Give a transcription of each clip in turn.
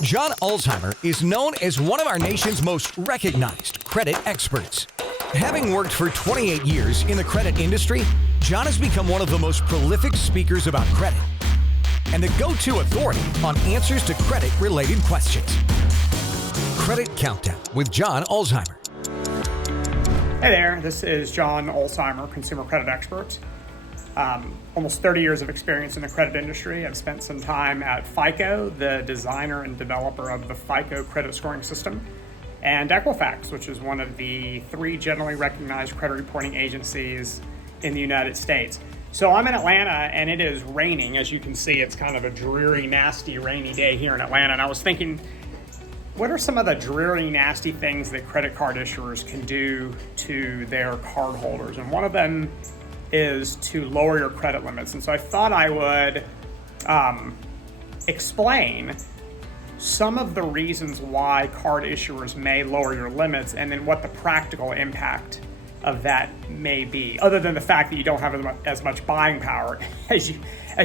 John Ulzheimer is known as one of our nation's most recognized credit experts. Having worked for 28 years in the credit industry, John has become one of the most prolific speakers about credit and the go-to authority on answers to credit-related questions. Credit Countdown with John Ulzheimer. Hey there, this is John Ulzheimer, consumer credit expert. Almost 30 years of experience in the credit industry. I've spent some time at FICO, the designer and developer of the FICO credit scoring system, and Equifax, which is one of the 3 generally recognized credit reporting agencies in the United States. So I'm in Atlanta and it is raining. As you can see, it's kind of a dreary, nasty, rainy day here in Atlanta. And I was thinking, what are some of the dreary, nasty things that credit card issuers can do to their cardholders? And one of them is to lower your credit limits. And so I thought I would explain some of the reasons why card issuers may lower your limits and then what the practical impact of that may be, other than the fact that you don't have as much buying power as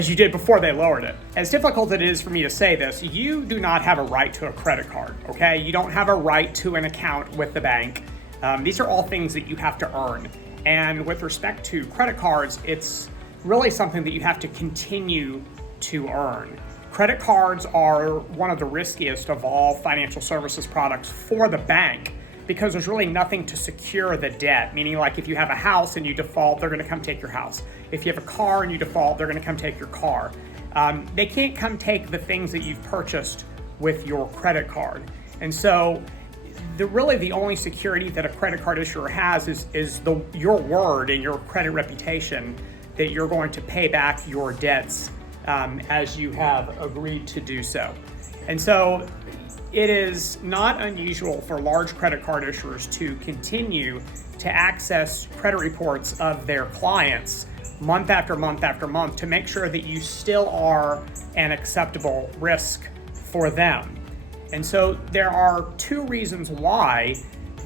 you did before they lowered it. As difficult as it is for me to say this, you do not have a right to a credit card, okay? You don't have a right to an account with the bank. These are all things that you have to earn. And with respect to credit cards, it's really something that you have to continue to earn. Credit cards are one of the riskiest of all financial services products for the bank because there's really nothing to secure the debt, meaning like if you have a house and you default, they're gonna come take your house. If you have a car and you default, they're gonna come take your car. They can't come take the things that you've purchased with your credit card. And so really the only security that a credit card issuer has is your word and your credit reputation that you're going to pay back your debts as you have agreed to do so. And so it is not unusual for large credit card issuers to continue to access credit reports of their clients month after month after month to make sure that you still are an acceptable risk for them. And so there are 2 reasons why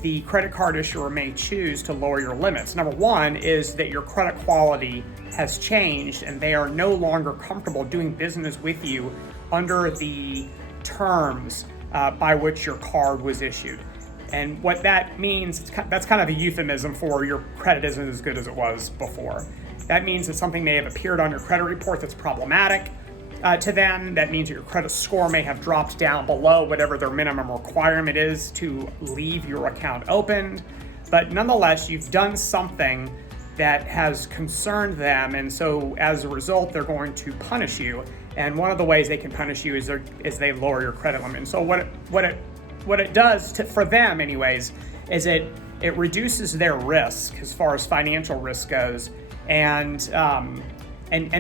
the credit card issuer may choose to lower your limits. Number 1 is that your credit quality has changed and they are no longer comfortable doing business with you under the terms by which your card was issued. And what that means, that's kind of a euphemism for your credit isn't as good as it was before. That means that something may have appeared on your credit report that's problematic to them. That means that your credit score may have dropped down below whatever their minimum requirement is to leave your account opened. But nonetheless, you've done something that has concerned them, and so as a result, they're going to punish you. And one of the ways they can punish you is they lower your credit limit. And so what it does for them, anyways, is it reduces their risk as far as financial risk goes, and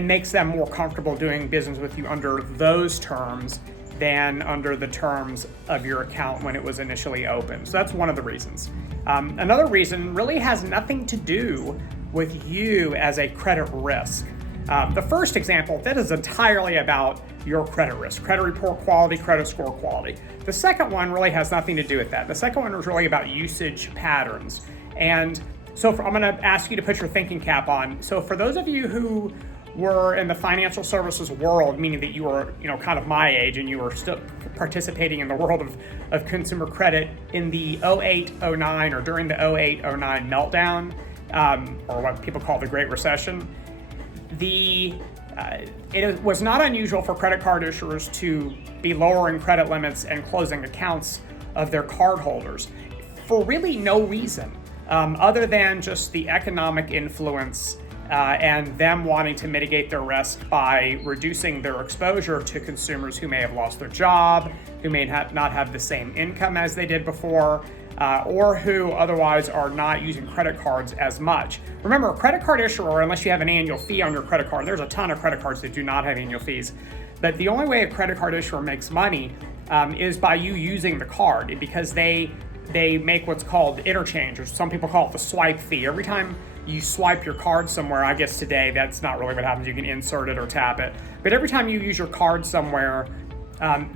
makes them more comfortable doing business with you under those terms than under the terms of your account when it was initially opened. So that's one of the reasons. Another reason really has nothing to do with you as a credit risk. The first example, that is entirely about your credit risk, credit report quality, credit score quality. The second one really has nothing to do with that. The second one is really about usage patterns. And so I'm gonna ask you to put your thinking cap on. So for those of you who were in the financial services world, meaning that you were, kind of my age and you were still participating in the world of consumer credit in the 08-09 or during the 08-09 meltdown, or what people call the Great Recession, it was not unusual for credit card issuers to be lowering credit limits and closing accounts of their cardholders for really no reason other than just the economic influence and them wanting to mitigate their risk by reducing their exposure to consumers who may have lost their job, who may not have the same income as they did before, or who otherwise are not using credit cards as much. Remember, a credit card issuer, unless you have an annual fee on your credit card, there's a ton of credit cards that do not have annual fees, but the only way a credit card issuer makes money is by you using the card, because they make what's called interchange, or some people call it the swipe fee. Every time you swipe your card somewhere, I guess today that's not really what happens, you can insert it or tap it, but every time you use your card somewhere,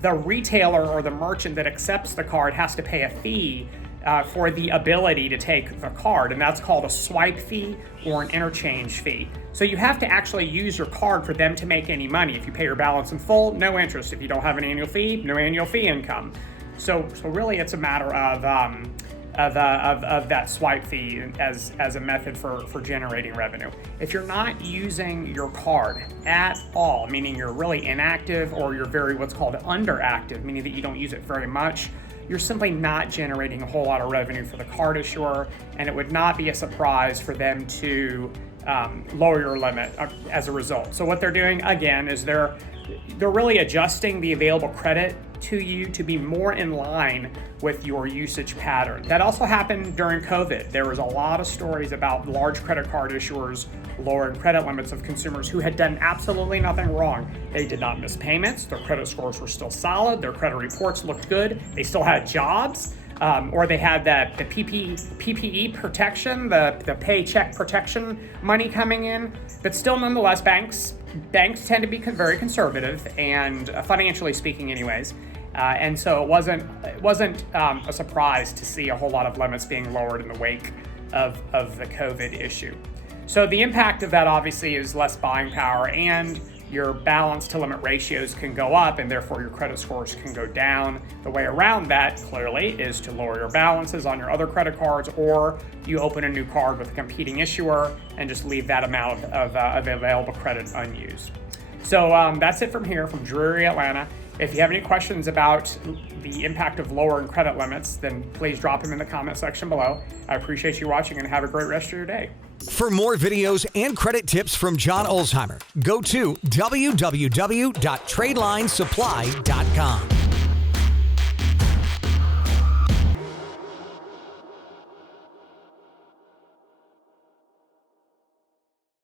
the retailer or the merchant that accepts the card has to pay a fee for the ability to take the card, and that's called a swipe fee or an interchange fee. So you have to actually use your card for them to make any money. If you pay your balance in full, no interest. If you don't have an annual fee, no annual fee income. So really, it's a matter of that swipe fee as a method for generating revenue. If you're not using your card at all, meaning you're really inactive or you're very what's called underactive, meaning that you don't use it very much, you're simply not generating a whole lot of revenue for the card issuer, and it would not be a surprise for them to lower your limit as a result. So what they're doing, again, is they're really adjusting the available credit to you to be more in line with your usage pattern. That also happened during COVID. There was a lot of stories about large credit card issuers lowering credit limits of consumers who had done absolutely nothing wrong. They did not miss payments, their credit scores were still solid, their credit reports looked good, they still had jobs, or they had the PPE protection, the paycheck protection money coming in, but still nonetheless, banks tend to be very conservative, and financially speaking anyways, and so it wasn't a surprise to see a whole lot of limits being lowered in the wake of the COVID issue. So the impact of that obviously is less buying power, and your balance to limit ratios can go up, and therefore your credit scores can go down. The way around that, clearly, is to lower your balances on your other credit cards, or you open a new card with a competing issuer and just leave that amount of available credit unused. So that's it from here, from Drury, Atlanta. If you have any questions about the impact of lowering credit limits, then please drop them in the comment section below. I appreciate you watching, and have a great rest of your day. For more videos and credit tips from John Ulzheimer, go to www.tradelinesupply.com.